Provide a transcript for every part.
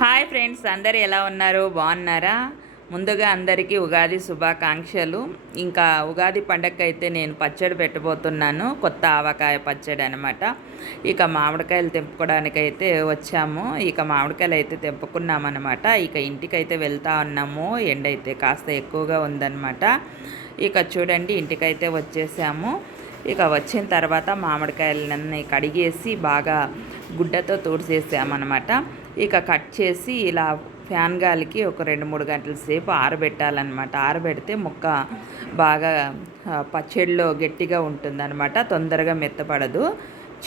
Hi friends అందరు ఎలా ఉన్నారు? బాగున్నారా? ముందుగా అందరికీ ఉగాది శుభాకాంక్షలు. ఇంకా ఉగాది పండగకి అయితే నేను పచ్చడి పెట్టబోతున్నాను. కొత్త ఆవకాయ పచ్చడి అనమాట ఇక మామిడికాయలు తెంపుకోవడానికైతే వచ్చాము. ఇక మామిడికాయలు అయితే తెంపుకున్నామన్నమాట. ఇక ఇంటికైతే వెళ్తా ఉన్నాము. ఎండ అయితే కాస్త ఎక్కువగా ఉందన్నమాట. ఇక చూడండి ఇంటికైతే వచ్చేసాము. ఇక వచ్చిన తర్వాత మామిడికాయలన్నీ కడిగేసి బాగా గుడ్డతో తోడిసేసామన్నమాట ఇక కట్ చేసి ఇలా ఫ్యాన్ గాలికి ఒక రెండు మూడు గంటల సేపు ఆరబెట్టాలన్నమాట. ఆరబెడితే ముక్క బాగా పచ్చడిలో గట్టిగా ఉంటుందన్నమాట. తొందరగా మెత్తపడదు.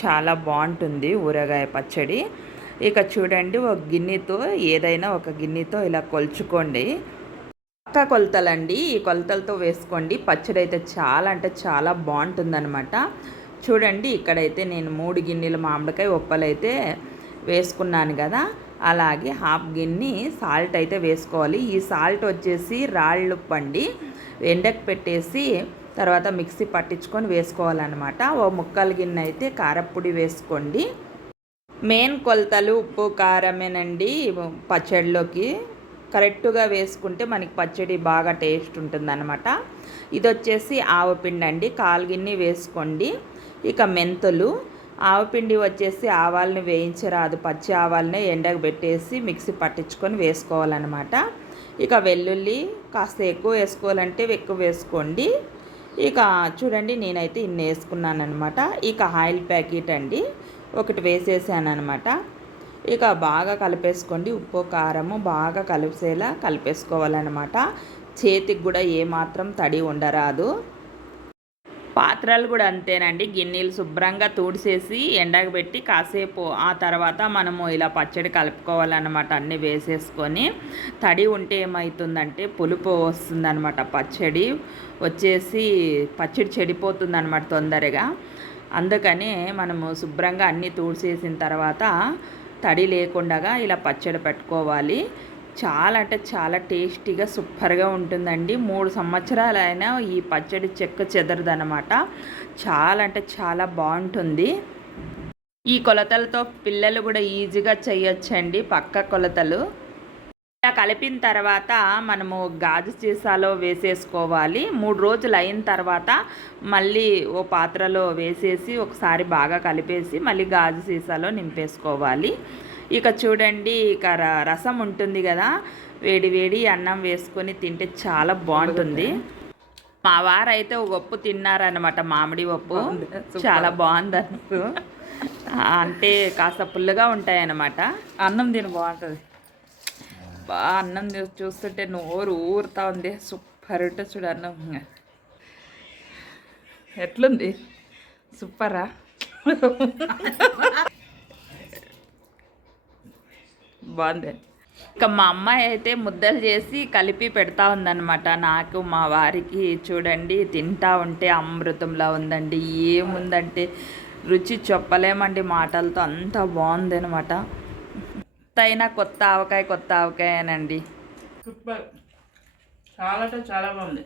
చాలా బాగుంటుంది ఊరగాయ పచ్చడి. ఇక చూడండి ఒక గిన్నెతో ఏదైనా ఒక గిన్నెతో ఇలా కొలుచుకోండి. పక్క కొలతలండి. ఈ కొలతలతో వేసుకోండి. పచ్చడి అయితే చాలా అంటే చాలా బాగుంటుందన్నమాట. చూడండి ఇక్కడైతే నేను మూడు గిన్నెల మామిడికాయ ఉప్పలైతే వేసుకున్నాను కదా. అలాగే హాఫ్ గిన్నె సాల్ట్ అయితే వేసుకోవాలి. ఈ సాల్ట్ వచ్చేసి రాళ్ళు పండి ఎండకు పెట్టేసి తర్వాత మిక్సీ పట్టించుకొని వేసుకోవాలన్నమాట. ఓ ముక్కల గిన్నె అయితే కారపొడి వేసుకోండి. మెయిన్ కొలతలు ఉప్పు కారమేనండి. పచ్చడిలోకి కరెక్ట్గా వేసుకుంటే మనకి పచ్చడి బాగా టేస్ట్ ఉంటుందన్నమాట. ఇది వచ్చేసి ఆవపిండి అండి. కాల్గిన్ని వేసుకోండి. ఇక మెంతులు. ఆవపిండి వచ్చేసి ఆవాలని వేయించరాదు పచ్చి ఆవాలని ఎండకు పెట్టేసి మిక్సీ పట్టించుకొని వేసుకోవాలన్నమాట. ఇక వెల్లుల్లి కాస్త ఎక్కువ వేసుకోవాలంటే ఎక్కువ వేసుకోండి. ఇక చూడండి నేనైతే ఇన్ని వేసుకున్నాను అనమాట ఇక ఆయిల్ ప్యాకెట్ అండి. ఒకటి వేసేసాను అనమాట ఇక బాగా కలిపేసుకోండి. ఉప్పు కారము బాగా కలిసేలా కలిపేసుకోవాలన్నమాట. చేతికి కూడా ఏమాత్రం తడి ఉండరాదు. పాత్రలు కూడా అంతేనండి. గిన్నెలు శుభ్రంగా తూడిసేసి ఎండకు పెట్టి కాసేపు ఆ తర్వాత మనము ఇలా పచ్చడి కలుపుకోవాలన్నమాట. అన్నీ వేసేసుకొని తడి ఉంటే ఏమవుతుందంటే పులుపు వస్తుందన్నమాట. పచ్చడి వచ్చేసి పచ్చడి చెడిపోతుందన్నమాట తొందరగా. అందుకని మనము శుభ్రంగా అన్నీ తూడిసేసిన తర్వాత తడి లేకుండా ఇలా పచ్చడి పెట్టుకోవాలి. చాలా అంటే చాలా టేస్టీగా సూపర్గా ఉంటుందండి. మూడు సంవత్సరాలైనా ఈ పచ్చడి చెక్క చెదరదనమాట చాలా అంటే చాలా బాగుంటుంది. ఈ కొలతలతో పిల్లలు కూడా ఈజీగా చేయొచ్చండి పక్క కొలతలు. ఇలా కలిపిన తర్వాత మనము గాజు సీసాలో వేసేసుకోవాలి. మూడు రోజులు అయిన తర్వాత మళ్ళీ ఓ పాత్రలో వేసేసి ఒకసారి బాగా కలిపేసి మళ్ళీ గాజు సీసాలో నింపేసుకోవాలి. ఇక చూడండి ఇక ర- రసం ఉంటుంది కదా వేడి వేడి అన్నం వేసుకొని తింటే చాలా బాగుంటుంది. మా వారైతే ఒక ఒప్పు తిన్నారనమాట మామిడి ఒప్పు. చాలా బాగుంది అంటే కాస్త పుల్లగా ఉంటాయన్నమాట. అన్నం తిని బాగుంటుంది. అబ్బా అన్నం చూస్తుంటే నోరు ఊరుతా ఉంది. సూపర్ ఉంటుంది చూడు అన్నం. ఎట్లుంది? సూపరా? బాగుంది. ఇక మా అమ్మాయి అయితే ముద్దలు చేసి కలిపి పెడతా ఉందన్నమాట. నాకు మా వారికి చూడండి తింటా ఉంటే అమృతంలా ఉందండి. ఏముందంటే రుచి చెప్పలేమండి మాటలతో. అంత బాగుంది అనమాట అయినా కొత్త ఆవకాయ కొత్త ఆవకాయనండి. సూపర్. చాలా అంటే చాలా బాగుంది.